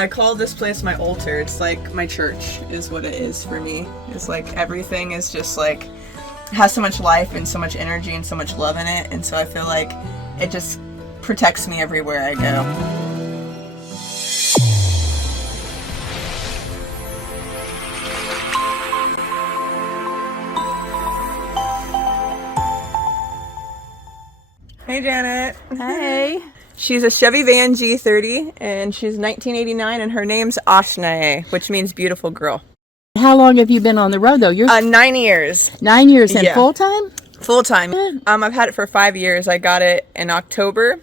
I call this place my altar. It's like my church is what it is for me. It's like everything is just like has so much life and so much energy and so much love in it, and so I feel like it just protects me everywhere I go. Hey Janet. Hey. She's a Chevy Van G30 and she's 1989 and her name's Ashnae, which means beautiful girl. How long have you been on the road though? You're 9 years. 9 years and Yeah. full time? Full time. I've had it for 5 years. I got it in October.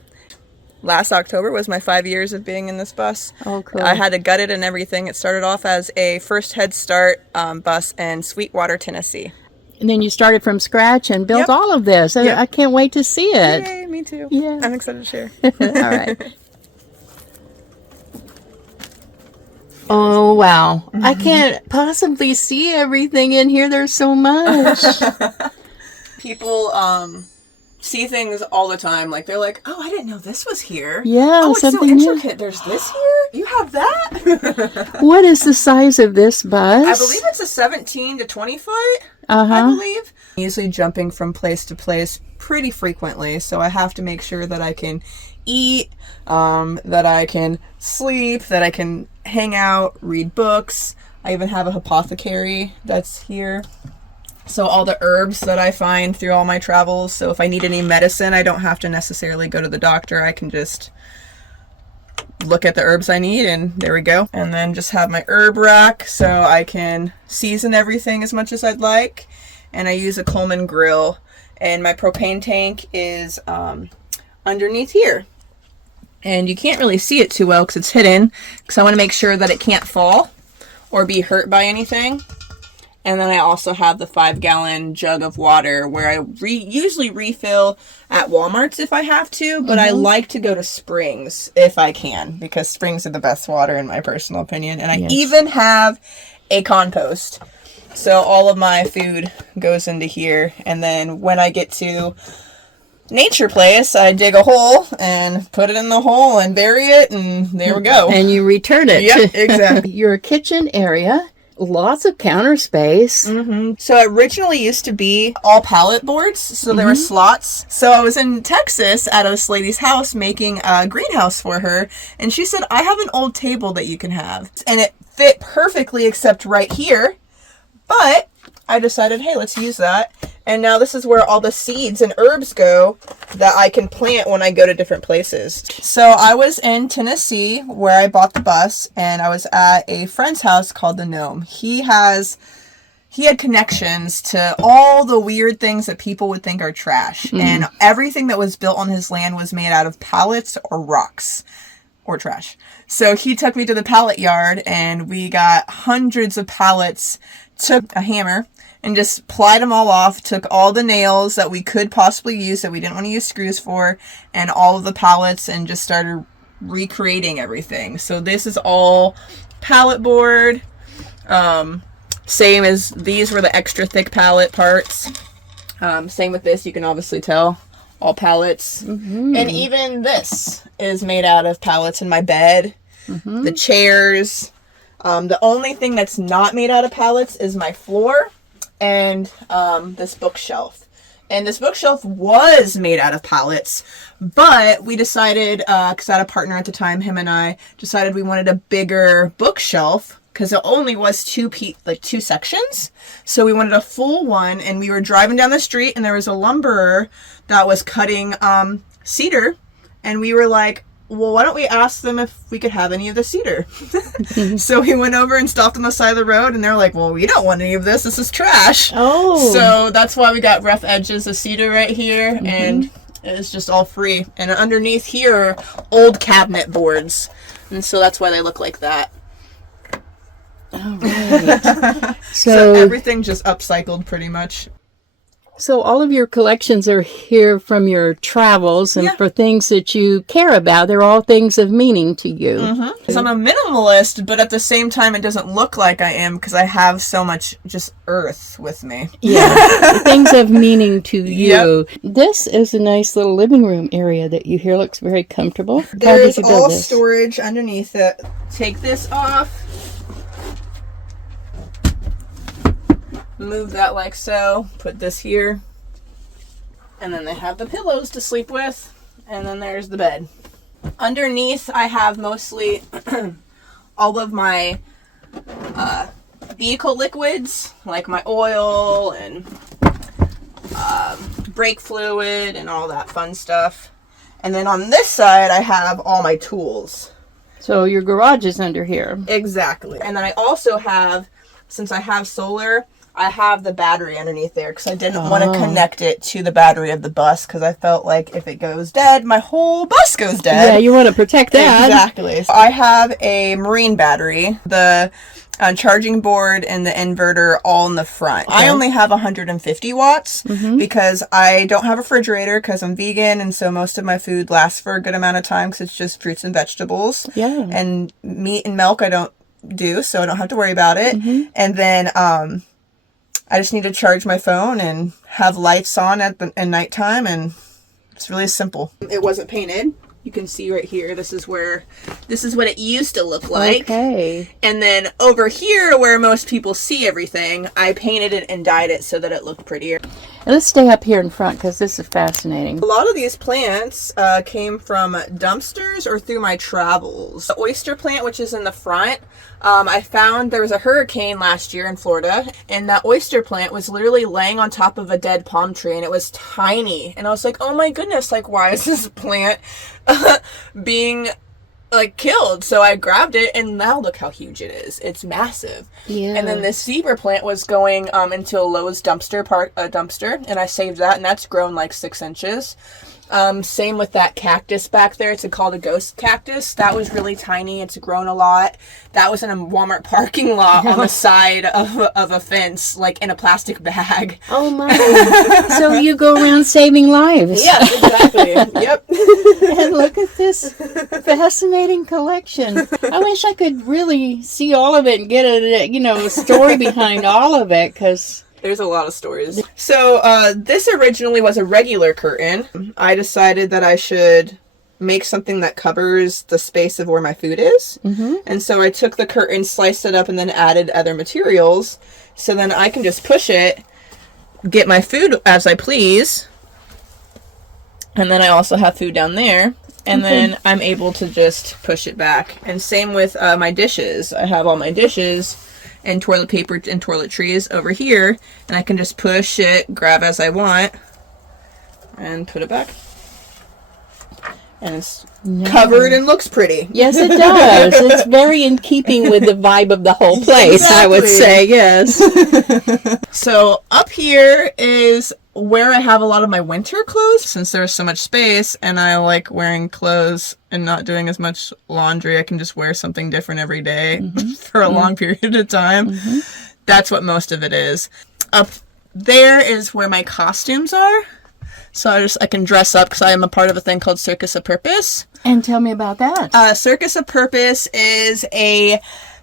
Last October was my 5 years of being in this bus. Oh, cool. I had to gut it and everything. It started off as a first Head Start bus in Sweetwater, Tennessee. And then you started from scratch and built all of this. Yep. I can't wait to see it. Yay, me too. Yeah. I'm excited to share. All right. Oh, wow. I can't possibly see everything in here. There's so much. People see things all the time. Like, they're like, oh, I didn't know this was here. Yeah, oh, it's so something intricate. new. There's this here? You have that? What is the size of this bus? I believe it's a 17 to 20 foot. Uh-huh. I believe. I'm usually jumping from place to place pretty frequently, so I have to make sure that I can eat, that I can sleep, that I can hang out, read books. I even have a apothecary that's here. So all the herbs that I find through all my travels, so if I need any medicine, I don't have to necessarily go to the doctor. I can just look at the herbs I need and there we go. And then just have my herb rack so I can season everything as much as I'd like. And I use a Coleman grill, and my propane tank is underneath here. And you can't really see it too well because it's hidden, because I want to make sure that it can't fall or be hurt by anything. And then I also have the 5-gallon jug of water where I usually refill at Walmart's if I have to, but I like to go to Springs if I can, because Springs are the best water in my personal opinion. And I even have a compost. So all of my food goes into here. And then when I get to Nature Place, I dig a hole and put it in the hole and bury it, and there we go. And you return it. Yep, exactly. Your kitchen area. Lots of counter space. So it originally used to be all pallet boards, so there were slots. So I was in Texas at this lady's house making a greenhouse for her, and she said, I have an old table that you can have. And it fit perfectly except right here, but I decided, hey, let's use that. And now this is where all the seeds and herbs go that I can plant when I go to different places. So I was in Tennessee where I bought the bus, and I was at a friend's house called the Gnome. He had connections to all the weird things that people would think are trash. And everything that was built on his land was made out of pallets or rocks or trash. So he took me to the pallet yard, and we got hundreds of pallets, took a hammer and just plied them all off, took all the nails that we could possibly use that we didn't want to use screws for, and all of the pallets, and just started recreating everything. So this is all pallet board. Same as these were the extra thick pallet parts. Same with this, you can obviously tell. All pallets. And even this is made out of pallets in my bed. The chairs. The only thing that's not made out of pallets is my floor and this bookshelf. And this bookshelf was made out of pallets, but we decided, because I had a partner at the time, him and I decided we wanted a bigger bookshelf because it only was two sections. So we wanted a full one, and we were driving down the street, and there was a lumberer that was cutting cedar, and we were like, well, why don't we ask them if we could have any of the cedar? So we went over and stopped on the side of the road, and they're like, well, we don't want any of this. This is trash. Oh. So that's why we got rough edges of cedar right here, and it's just all free. And underneath here are old cabinet boards, and so that's why they look like that. All right. So everything just upcycled pretty much. So all of your collections are here from your travels and for things that you care about. They're all things of meaning to you. Because I'm a minimalist, but at the same time, it doesn't look like I am because I have so much just earth with me. Yeah, things of meaning to you. This is a nice little living room area that you hear looks very comfortable. There's all storage underneath it. Take this off. Move that like so. Put this here. And then they have the pillows to sleep with. And then there's the bed. Underneath, I have mostly all of my vehicle liquids, like my oil and brake fluid and all that fun stuff. And then on this side, I have all my tools. So your garage is under here. Exactly. And then I also have, since I have solar, I have the battery underneath there because I didn't want to connect it to the battery of the bus because I felt like if it goes dead, my whole bus goes dead. Yeah, you want to protect that. Exactly. So I have a marine battery, the charging board and the inverter all in the front. I only have 150 watts because I don't have a refrigerator because I'm vegan, and so most of my food lasts for a good amount of time because it's just fruits and vegetables. Yeah. And meat and milk I don't do, so I don't have to worry about it. And then I just need to charge my phone and have lights on at nighttime, and it's really simple. It wasn't painted. You can see right here, this is what it used to look like. Okay. And then over here, where most people see everything, I painted it and dyed it so that it looked prettier. And let's stay up here in front because this is fascinating. A lot of these plants came from dumpsters or through my travels. The oyster plant, which is in the front, I found there was a hurricane last year in Florida, and that oyster plant was literally laying on top of a dead palm tree, and it was tiny. And I was like, oh my goodness, like, why is this plant being like killed? So I grabbed it, and now look how huge it is. It's massive. Yeah. And then this zebra plant was going into a Lowe's dumpster, and I saved that, and that's grown like 6 inches. Same with that cactus back there. It's called a ghost cactus. That was really tiny. It's grown a lot. That was in a Walmart parking lot on the side of a fence, like in a plastic bag. Oh my. So you go around saving lives. Yeah, exactly. Yep. And look at this fascinating collection. I wish I could really see all of it and get a story behind all of it, because there's a lot of stories. So this originally was a regular curtain. I decided that I should make something that covers the space of where my food is. And so I took the curtain, sliced it up, and then added other materials. So then I can just push it, get my food as I please. And then I also have food down there. And then I'm able to just push it back. And same with my dishes. I have all my dishes and toilet paper and toiletries over here, and I can just push it, grab as I want, and put it back. And it's covered and looks pretty. Yes, it does. It's very in keeping with the vibe of the whole place, exactly. I would say, yes. So up here is where I have a lot of my winter clothes, since there's so much space and I like wearing clothes and not doing as much laundry. I can just wear something different every day for a long period of time. That's what most of it is. Up there is where my costumes are. So I can dress up because I am a part of a thing called Circus of Purpose. And tell me about that. Circus of Purpose is a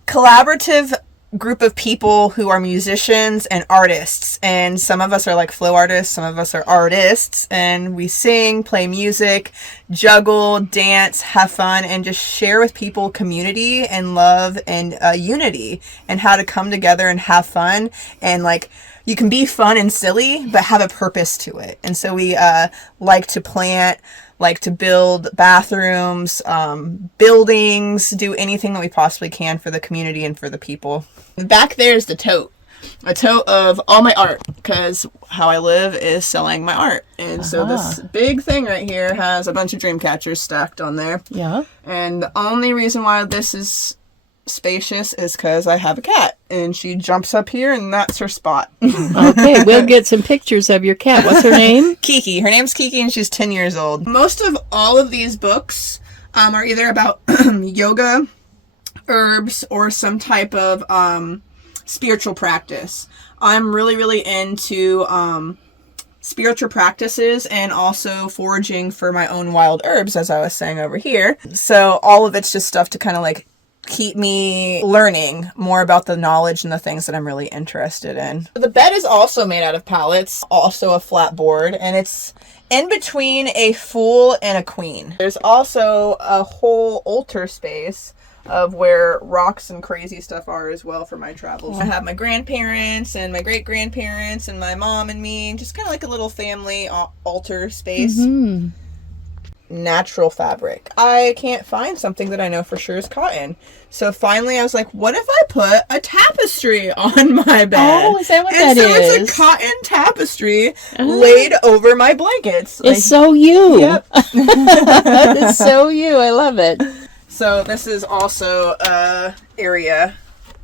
collaborative group of people who are musicians and artists, and some of us are like flow artists, some of us are artists, and we sing, play music, juggle, dance, have fun, and just share with people community and love and unity, and how to come together and have fun, and like you can be fun and silly but have a purpose to it. And so we like to plant, like to build bathrooms, buildings, do anything that we possibly can for the community and for the people. Back there is the tote. A tote of all my art, because how I live is selling my art. And so this big thing right here has a bunch of dream catchers stacked on there. Yeah. And the only reason why this is spacious is because I have a cat, and she jumps up here, and that's her spot. Okay, we'll get some pictures of your cat. What's her name? Kiki. Her name's Kiki, and she's 10 years old. Most of all of these books are either about yoga, herbs, or some type of spiritual practice. I'm really, really into spiritual practices and also foraging for my own wild herbs, as I was saying over here. So all of it's just stuff to kind of like keep me learning more about the knowledge and the things that I'm really interested in. The bed is also made out of pallets, also a flat board, and it's in between a fool and a queen. There's also a whole altar space of where rocks and crazy stuff are as well for my travels. I have my grandparents and my great-grandparents and my mom and me, just kind of like a little family altar space. Mm-hmm. Natural fabric. I can't find something that I know for sure is cotton. So finally I was like, what if I put a tapestry on my bed? Oh, is that what that is? And so it's a cotton tapestry laid over my blankets. It's so you. Yep. It's so you. I love it. So this is also a area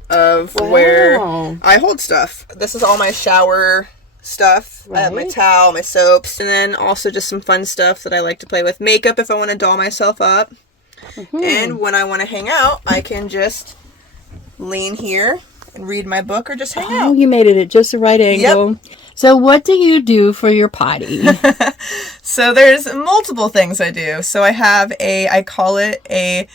of where I hold stuff. This is all my shower stuff. I have my towel, my soaps, and then also just some fun stuff that I like to play with. Makeup if I want to doll myself up. Mm-hmm. And when I want to hang out, I can just lean here and read my book or just hang out. Oh, you made it at just the right angle. Yep. So what do you do for your potty? So there's multiple things I do. So I call it a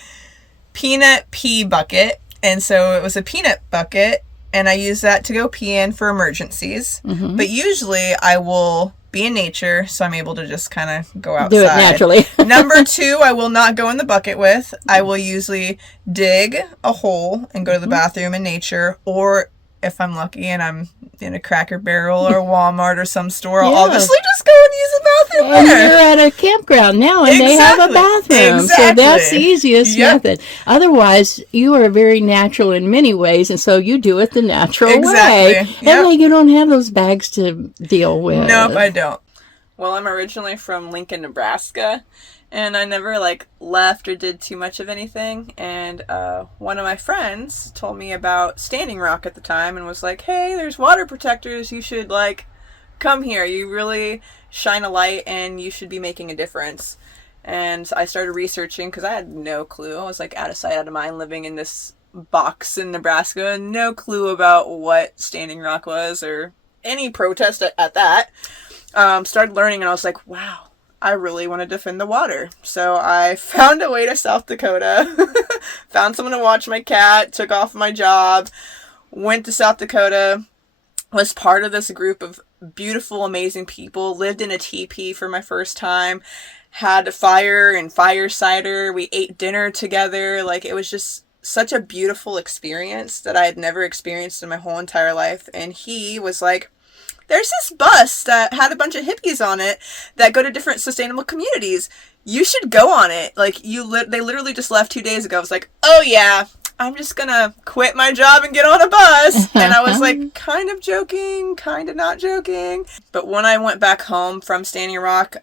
peanut pee bucket. And so it was a peanut bucket, and I use that to go pee in for emergencies. Mm-hmm. But usually I will be in nature, so I'm able to just kind of go outside. Do it naturally. Number 2, I will not go in the bucket with. I will usually dig a hole and go to the bathroom in nature, or if I'm lucky and I'm in a Cracker Barrel or Walmart or some store, I'll obviously just go and use the bathroom and there. You're at a campground now, and they have a bathroom. Exactly. So that's the easiest method. Otherwise, you are very natural in many ways, and so you do it the natural way. Yep. And then you don't have those bags to deal with. Nope, I don't. Well, I'm originally from Lincoln, Nebraska, and I never left or did too much of anything. And one of my friends told me about Standing Rock at the time and was like, hey, there's water protectors. You should come here. You really shine a light and you should be making a difference. And I started researching because I had no clue. I was out of sight, out of mind, living in this box in Nebraska. No clue about what Standing Rock was or any protest at that. Started learning and I was like, wow, I really want to defend the water. So I found a way to South Dakota, found someone to watch my cat, took off my job, went to South Dakota, was part of this group of beautiful, amazing people, lived in a teepee for my first time, had a fire and fire cider. We ate dinner together. It was just such a beautiful experience that I had never experienced in my whole entire life. And he was like, there's this bus that had a bunch of hippies on it that go to different sustainable communities. You should go on it. They literally just left 2 days ago. I was like, oh yeah, I'm just gonna quit my job and get on a bus. And I was kind of joking, kind of not joking. But when I went back home from Standing Rock,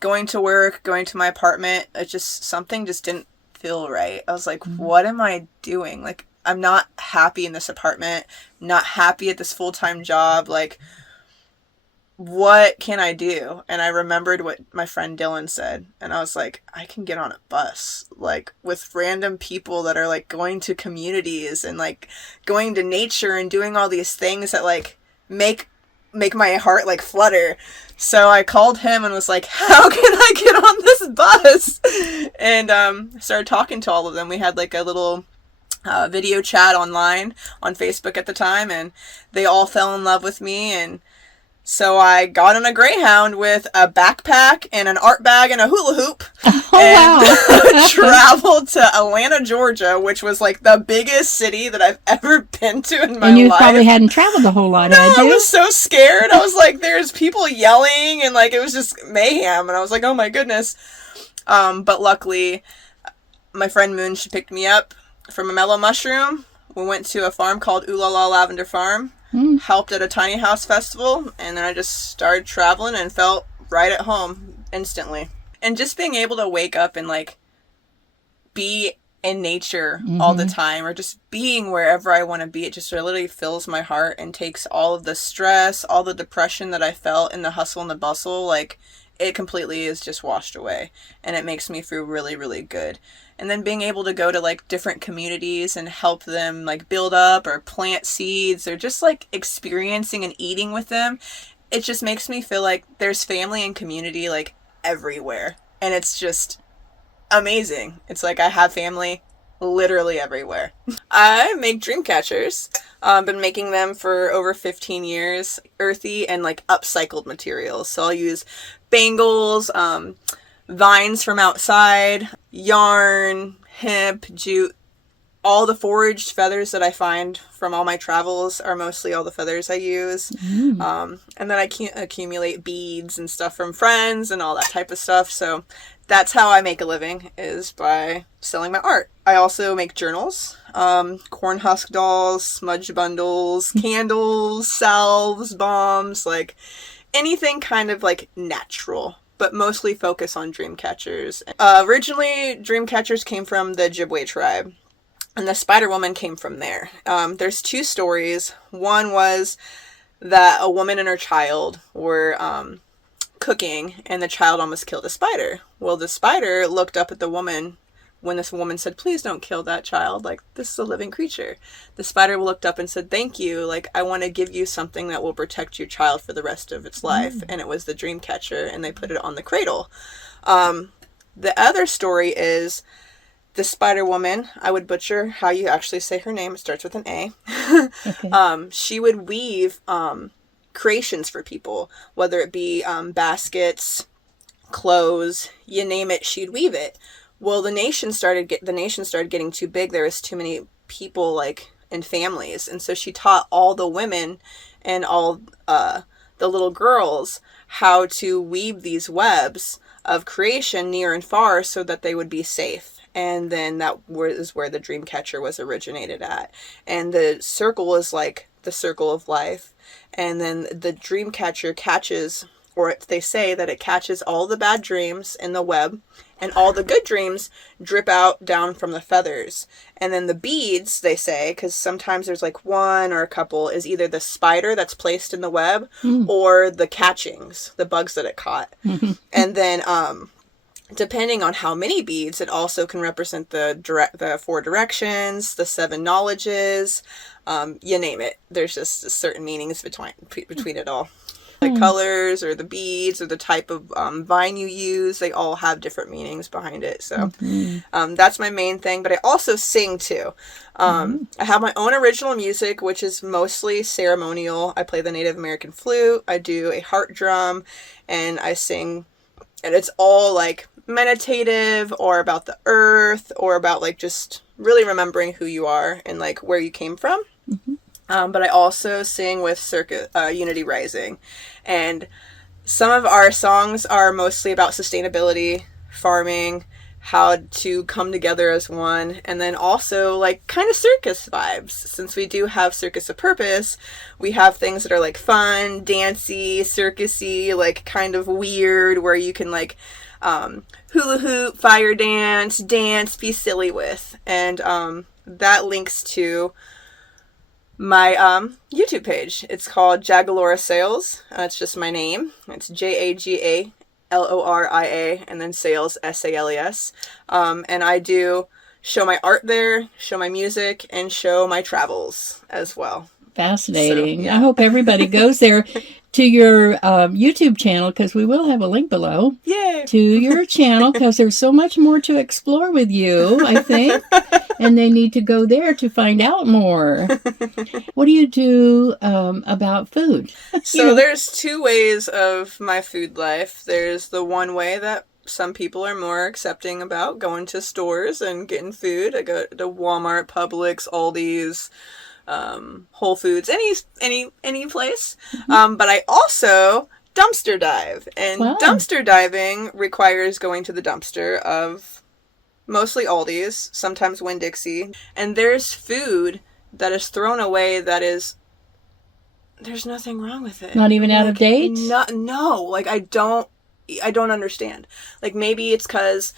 going to work, going to my apartment, something just didn't feel right. I was like, what am I doing? I'm not happy in this apartment, not happy at this full-time job. What can I do? And I remembered what my friend Dylan said. And I was like, I can get on a bus, with random people that are going to communities and going to nature and doing all these things that make my heart flutter. So I called him and was like, how can I get on this bus? And started talking to all of them. We had a little video chat online on Facebook at the time, and they all fell in love with me. And so I got on a Greyhound with a backpack and an art bag and a hula hoop and traveled to Atlanta, Georgia, which was the biggest city that I've ever been to in my life. And you probably hadn't traveled a whole lot, had you? I was so scared. I was there's people yelling and it was just mayhem. And I was like, oh my goodness. But luckily, my friend Moon, she picked me up from a mellow mushroom. We went to a farm called Ooh La La Lavender Farm. Helped at a tiny house festival, and then I just started traveling and felt right at home instantly. And just being able to wake up and be in nature all the time, or just being wherever I want to be, it just literally fills my heart and takes all of the stress, all the depression that I felt in the hustle and the bustle, it completely is just washed away, and it makes me feel really, really good. And then being able to go to different communities and help them build up or plant seeds, or just experiencing and eating with them, it just makes me feel like there's family and community like everywhere. And it's just amazing. It's like I have family literally everywhere. I make dream catchers. Been making them for over 15 years. Earthy and like upcycled materials. So I'll use bangles, vines from outside, yarn, hemp, jute. All the foraged feathers that I find from all my travels are mostly all the feathers I use. And then I can accumulate beads and stuff from friends and all that type of stuff. So that's how I make a living, is by selling my art. I also make journals, corn husk dolls, smudge bundles, candles, salves, bombs, like anything kind of like natural, but mostly focus on dream catchers. Originally, dream catchers came from the Ojibwe tribe. And the Spider Woman came from there. There's 2 stories. One was that a woman and her child were cooking, and the child almost killed a spider. Well, the spider looked up at the woman when this woman said, "Please don't kill that child. Like, this is a living creature." The spider looked up and said, "Thank you. Like, I want to give you something that will protect your child for the rest of its life." And it was the dream catcher, and they put it on the cradle. The other story is the Spider Woman. I would butcher how you actually say her name. It starts with an A. Okay. She would weave creations for people, whether it be baskets, clothes, you name it, she'd weave it. Well, the nation started getting too big. There was too many people, like, and families, and so she taught all the women and all the little girls how to weave these webs of creation near and far so that they would be safe. And then that is where the dream catcher was originated at. And the circle is like the circle of life. And then the dream catcher catches, or they say that it catches all the bad dreams in the web, and all the good dreams drip out down from the feathers. And then the beads, they say, because sometimes there's like one or a couple, is either the spider that's placed in the web or the catchings, the bugs that it caught. And then depending on how many beads, it also can represent the 4 directions, the 7 knowledges, you name it. There's just certain meanings between it all. The colors or the beads or the type of vine you use, they all have different meanings behind it. So that's my main thing. But I also sing too. I have my own original music, which is mostly ceremonial. I play the Native American flute. I do a heart drum, and I sing. And it's all like meditative or about the earth or about like just really remembering who you are and like where you came from. But I also sing with Unity Rising, and some of our songs are mostly about sustainability, farming, how to come together as one, and then also like kind of circus vibes. Since we do have Circus of Purpose, we have things that are like fun, dancey, circusy, like kind of weird, where you can like hula hoop, fire dance, be silly with. And that links to my YouTube page. It's called Jagaloria Sales. It's just my name. It's Jagaloria, and then sales, SALES. And I do show my art there, show my music, and show my travels as well. Fascinating. So, yeah. I hope everybody goes there to your YouTube channel, because we will have a link below. Yay! To your channel, because there's so much more to explore with you, I think. And they need to go there to find out more. What do you do about food? So there's 2 ways of my food life. There's the one way that some people are more accepting about, going to stores and getting food. I go to Walmart, Publix, Aldi's, Whole Foods, any place. But I also dumpster dive, and dumpster diving requires going to the dumpster of mostly Aldi's, sometimes Winn-Dixie, and there's food that is thrown away that is, there's nothing wrong with it. Not even out of date? No, like I don't understand. Like maybe it's because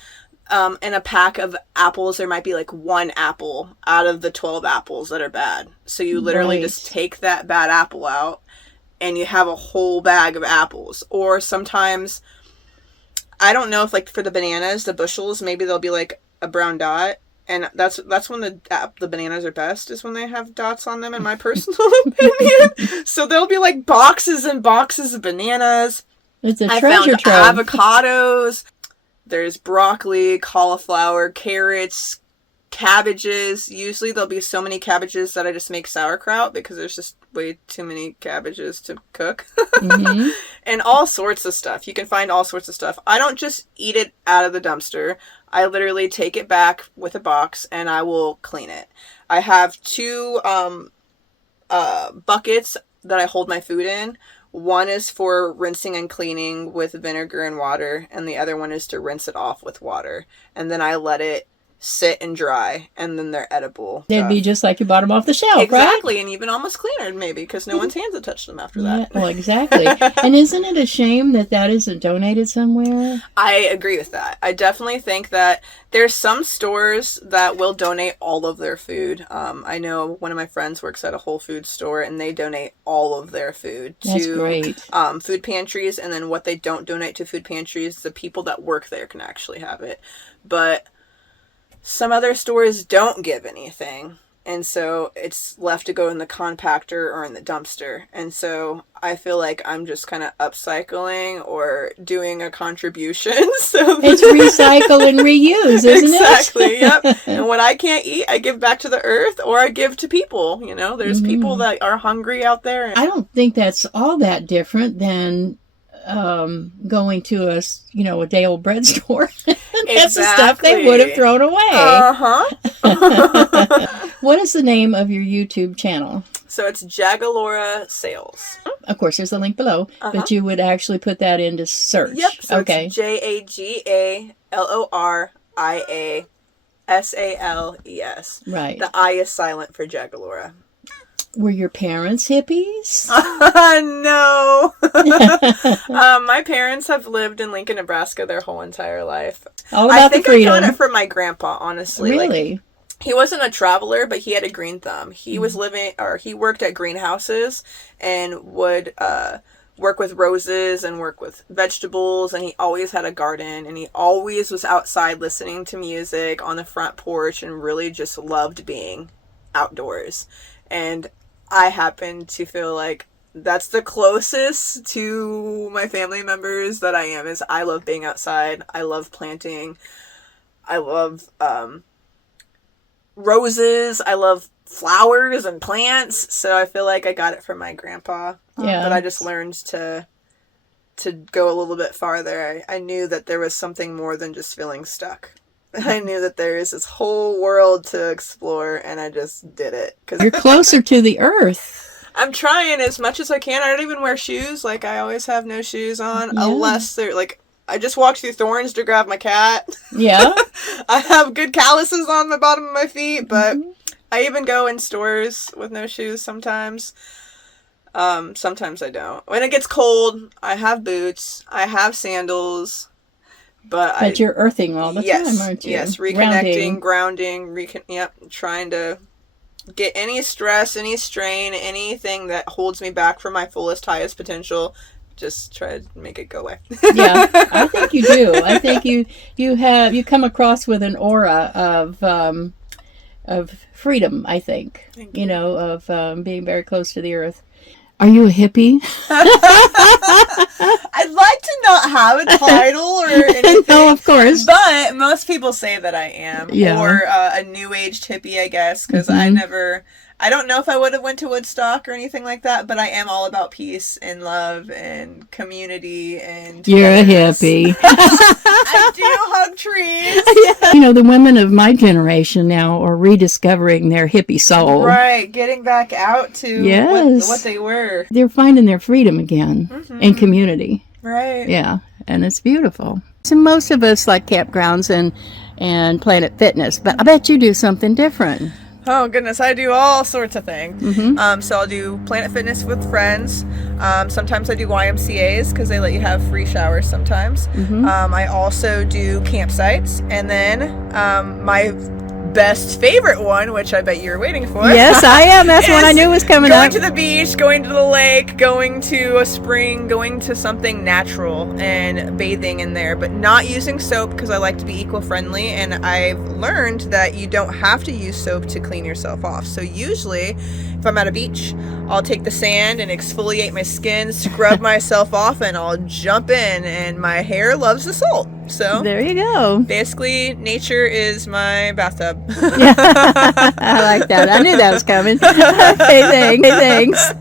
in a pack of apples, there might be like 1 apple out of the 12 apples that are bad. So you literally just take that bad apple out and you have a whole bag of apples. Or sometimes, I don't know if like for the bananas, the bushels, maybe there'll be like a brown dot And that's when the bananas are best, is when they have dots on them, in my personal opinion. So there'll be like boxes and boxes of bananas. It's a I treasure found trove. avocados. There's broccoli, cauliflower, carrots, cabbages. Usually there'll be so many cabbages that I just make sauerkraut because there's just way too many cabbages to cook. Mm-hmm. And all sorts of stuff. You can find all sorts of stuff. I don't just eat it out of the dumpster. I literally take it back with a box and I will clean it. I have 2 buckets that I hold my food in. One is for rinsing and cleaning with vinegar and water, and the other one is to rinse it off with water. And then I let it sit and dry, and then they're edible. They'd be just like you bought them off the shelf, exactly, right? and even almost cleaner, maybe, because no one's hands have touched them after that. Yeah, well, exactly. And isn't it a shame that isn't donated somewhere? I agree with that. I definitely think that there's some stores that will donate all of their food. I know one of my friends works at a Whole Foods store, and they donate all of their food to great. Food pantries, and then what they don't donate to food pantries, the people that work there can actually have it. But some other stores don't give anything, and so it's left to go in the compactor or in the dumpster. And so I feel like I'm just kind of upcycling or doing a contribution. So it's recycle and reuse, isn't exactly, it? Exactly, yep. And what I can't eat, I give back to the earth, or I give to people. You know, there's people that are hungry out there. And I don't think that's all that different than going to a day old bread store. That's the stuff they would have thrown away. What is the name of your YouTube channel? So it's Jagaloria Sales. Of course, there's a link below, but you would actually put that into search. Yep. So okay. It's Jagalories. Right. The I is silent for Jagaloria. Were your parents hippies? No. My parents have lived in Lincoln, Nebraska their whole entire life. All about the freedom. I got it from my grandpa, honestly. Really? He wasn't a traveler, but he had a green thumb. He was he worked at greenhouses and would work with roses and work with vegetables, and he always had a garden, and he always was outside listening to music on the front porch and really just loved being outdoors. And I happen to feel like that's the closest to my family members that I am. Is I love being outside. I love planting. I love roses. I love flowers and plants. So I feel like I got it from my grandpa. Yeah. But I just learned to go a little bit farther. I knew that there was something more than just feeling stuck. I knew that there is this whole world to explore, and I just did it. You're closer to the earth. I'm trying as much as I can. I don't even wear shoes. Like, I always have no shoes on, unless they're, like, I just walked through thorns to grab my cat. Yeah. I have good calluses on the bottom of my feet, but I even go in stores with no shoes sometimes. Sometimes I don't. When it gets cold, I have boots. I have sandals. But you're earthing all the time, aren't you? Yes, reconnecting, grounding, trying to get any stress, any strain, anything that holds me back from my fullest, highest potential, just try to make it go away. Yeah, I think you do. I think you come across with an aura of freedom, I think. Thank you. Of being very close to the earth. Are you a hippie? I'd like to not have a title or anything. No, of course. But most people say that I am. Yeah. Or a new aged hippie, I guess, because I don't know if I would have went to Woodstock or anything like that, but I am all about peace and love and community and... You're a hippie. I do hug trees. The women of my generation now are rediscovering their hippie soul. Right, getting back out to what they were. They're finding their freedom again in community. Right. Yeah, and it's beautiful. So most of us like campgrounds and Planet Fitness, but I bet you do something different. Oh, goodness. I do all sorts of things. So I'll do Planet Fitness with friends. Sometimes I do YMCAs because they let you have free showers sometimes. I also do campsites. And then my best favorite one, which I bet you're waiting for. Yes, I am. That's one I knew was coming going up. to the beach, going to the lake, going to a spring, going to something natural and bathing in there, but not using soap because I like to be eco-friendly, and I've learned that you don't have to use soap to clean yourself off. So usually if I'm at a beach, I'll take the sand and exfoliate my skin, scrub myself off, and I'll jump in, and my hair loves the salt. So there you go. Basically, nature is my bathtub. Yeah. I like that. I knew that was coming. Okay, thanks.